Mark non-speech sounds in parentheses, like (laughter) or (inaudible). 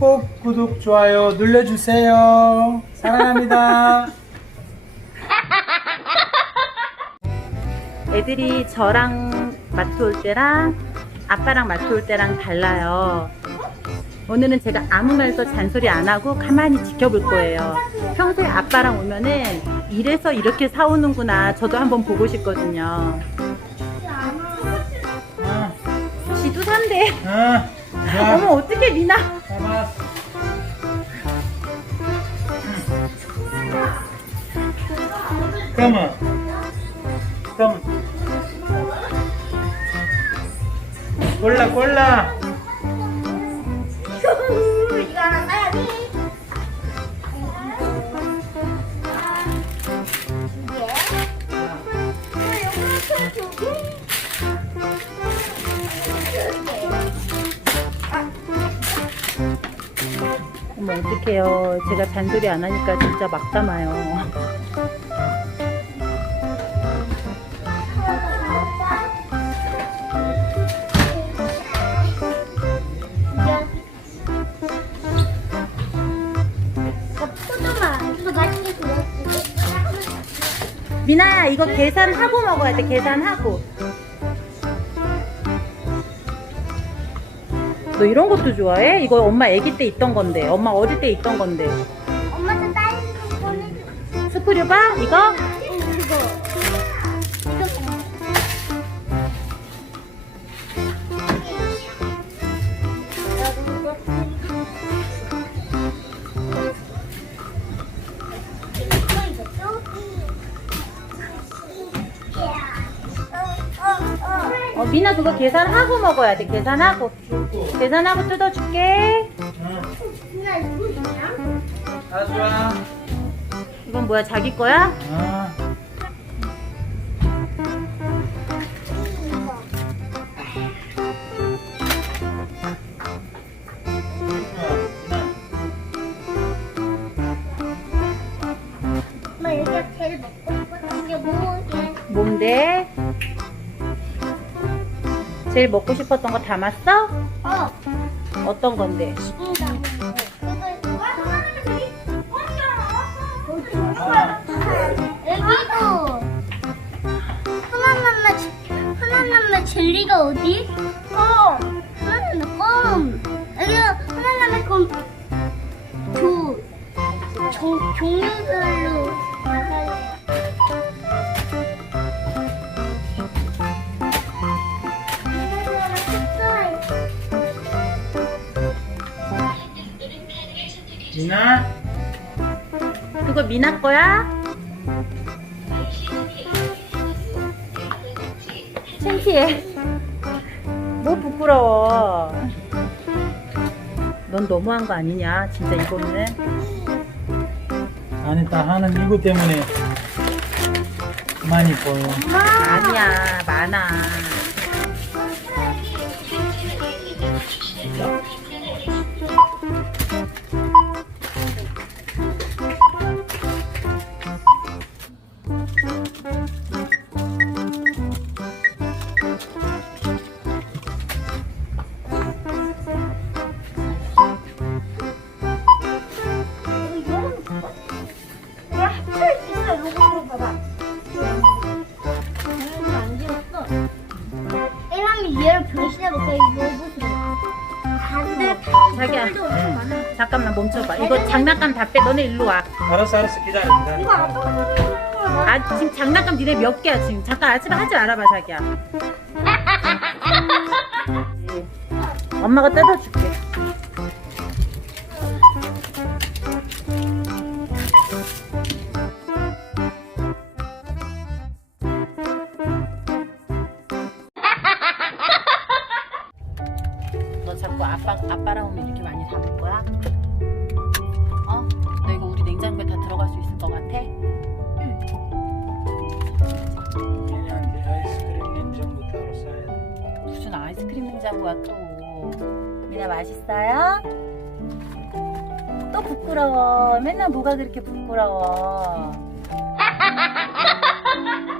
꼭 구독, 좋아요 눌러주세요. 사랑합니다. (laughs) 애들이 저랑 마트 올 때랑 아빠랑 마트 올 때랑 달라요. 오늘은 제가 아무 말도 잔소리 안 하고 가만히 지켜볼 거예요. 평소에 아빠랑 오면은 이래서 이렇게 사오는구나. 저도 한번 보고 싶거든요. 아, 지도 산대. 아, 자, 어머, 어떻게 미나? Come on. 골라, 골라. 이거 하나 사야지. 두 개. 이거 어머, 어떡해요. 제가 잔소리 안 하니까 진짜 막 담아요. 미나야, 이거 계산하고 먹어야 돼, 계산하고. 너 이런 것도 좋아해? 이거 엄마 아기 때 있던 건데. 엄마 어릴 때 있던 건데. 엄마도 거 보내줘. 스프류바? 이거? 응. 이거 어, 미나 그거 계산하고 먹어야 돼, 계산하고. 계산하고 뜯어줄게. 응, 누나 이거 뭐야? 가져와. 이건 뭐야, 자기 거야? 아, 엄마 여기가 제일 먹고 싶었던 게 뭐게? 뭔데? 제일 먹고 싶었던 거 담았어? 어. 어떤 건데? 여기도 하나남매 하나남매 젤리가 어디? 껌 하나남매 껌 여기 하나남매 껌두 종류별로 미나? 그거 미나 거야? 창피해. 뭐 부끄러워. 넌 너무한 거 아니냐? 진짜 이거는. 아니, 다 하는 이거 때문에 많이 보여. 아니야, 많아. 자기야. 도 엄청 많아. 잠깐만 멈춰봐. 이거 장난감 다 빼. 너네 일로 와. 알았어, 알았어. 기다려, 이거 기다려. 아빠가 만드는 거야. 아, 지금 장난감 니네 몇 개야, 지금. 잠깐 하지, 마- 하지 말아봐, 자기야. (laughs) 엄마가 뜯어줄게. 자꾸 아빠, 아빠랑 오면 이렇게 많이 담을 거야? 어? 너 이거 우리 냉장고에 다 들어갈 수 있을 것 같아? 이제 아이스크림 냉장고 따로 사야 돼. 무슨 아이스크림 냉장고야 또 미나 맛있어요? 또 부끄러워 맨날 뭐가 그렇게 부끄러워 (laughs)